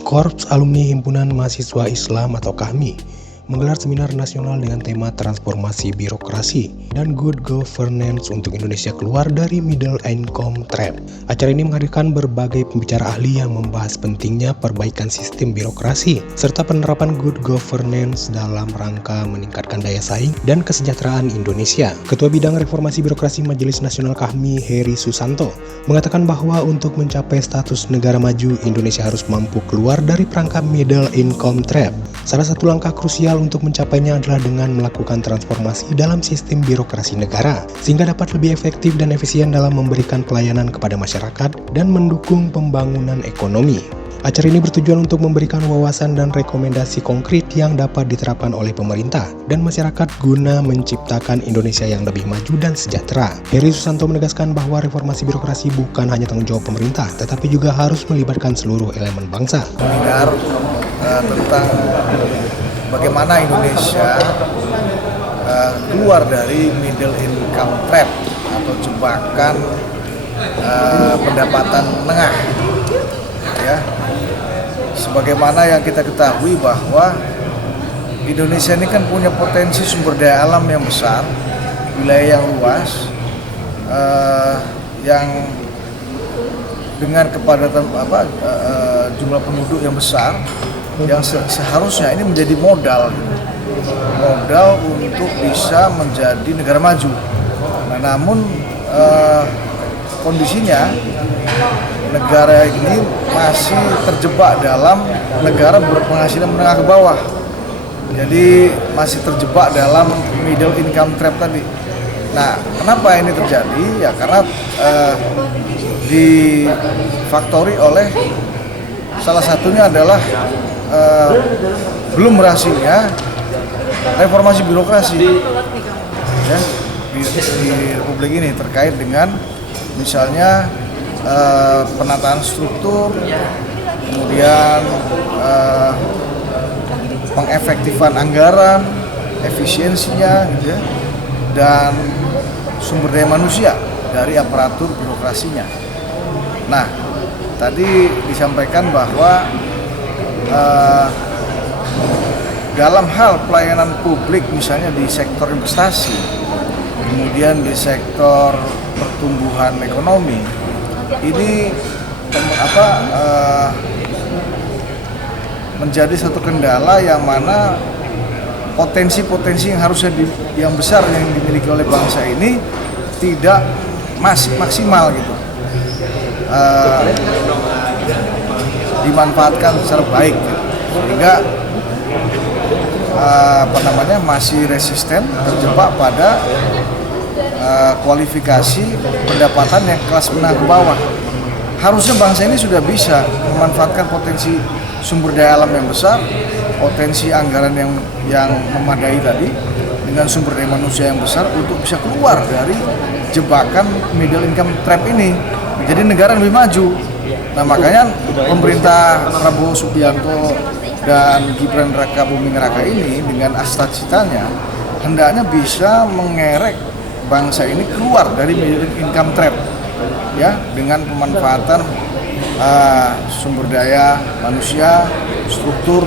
Korps Alumni Himpunan Mahasiswa Islam atau KAHMI menggelar seminar nasional dengan tema transformasi birokrasi dan good governance untuk Indonesia keluar dari middle income trap. Acara ini menghadirkan berbagai pembicara ahli yang membahas pentingnya perbaikan sistem birokrasi serta penerapan good governance dalam rangka meningkatkan daya saing dan kesejahteraan Indonesia. Ketua Bidang Reformasi Birokrasi Majelis Nasional KAHMI Heri Susanto mengatakan bahwa untuk mencapai status negara maju, Indonesia harus mampu keluar dari perangkap middle income trap. Salah satu langkah krusial untuk mencapainya adalah dengan melakukan transformasi dalam sistem birokrasi negara, sehingga dapat lebih efektif dan efisien dalam memberikan pelayanan kepada masyarakat dan mendukung pembangunan ekonomi. Acara ini bertujuan untuk memberikan wawasan dan rekomendasi konkret yang dapat diterapkan oleh pemerintah dan masyarakat guna menciptakan Indonesia yang lebih maju dan sejahtera. Heri Susanto menegaskan bahwa reformasi birokrasi bukan hanya tanggung jawab pemerintah, tetapi juga harus melibatkan seluruh elemen bangsa. Seminar tentang bagaimana Indonesia keluar dari middle income trap atau jebakan pendapatan menengah. Ya, sebagaimana yang kita ketahui bahwa Indonesia ini kan punya potensi sumber daya alam yang besar, wilayah yang luas, yang dengan kepadatan jumlah penduduk yang besar, yang seharusnya ini menjadi modal untuk bisa menjadi negara maju. Nah, namun kondisinya negara ini masih terjebak dalam negara berpenghasilan menengah ke bawah. Jadi masih terjebak dalam middle income trap tadi. Nah, kenapa ini terjadi? Ya karena difaktori oleh salah satunya adalah belum berhasilnya reformasi birokrasi ya, di Republik ini terkait dengan misalnya penataan struktur, kemudian pengefektifan anggaran, efisiensinya, gitu ya, dan sumber daya manusia dari aparatur birokrasinya. Nah, tadi disampaikan bahwa dalam hal pelayanan publik, misalnya di sektor investasi, kemudian di sektor pertumbuhan ekonomi, ini menjadi satu kendala yang mana potensi-potensi yang harusnya yang besar yang dimiliki oleh bangsa ini tidak maksimal gitu, dimanfaatkan secara baik gitu. Sehingga masih resisten terjebak pada kualifikasi pendapatan yang kelas menengah ke bawah. Harusnya bangsa ini sudah bisa memanfaatkan potensi sumber daya alam yang besar, potensi anggaran yang memadai tadi, dengan sumber daya manusia yang besar untuk bisa keluar dari jebakan middle income trap ini, menjadi negara yang lebih maju. Nah, makanya pemerintah Prabowo Subianto dan Gibran Raka Buming Raka ini dengan cita-citanya hendaknya bisa mengerek bangsa ini keluar dari middle income trap, ya, dengan pemanfaatan sumber daya manusia, struktur,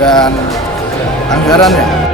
dan anggarannya.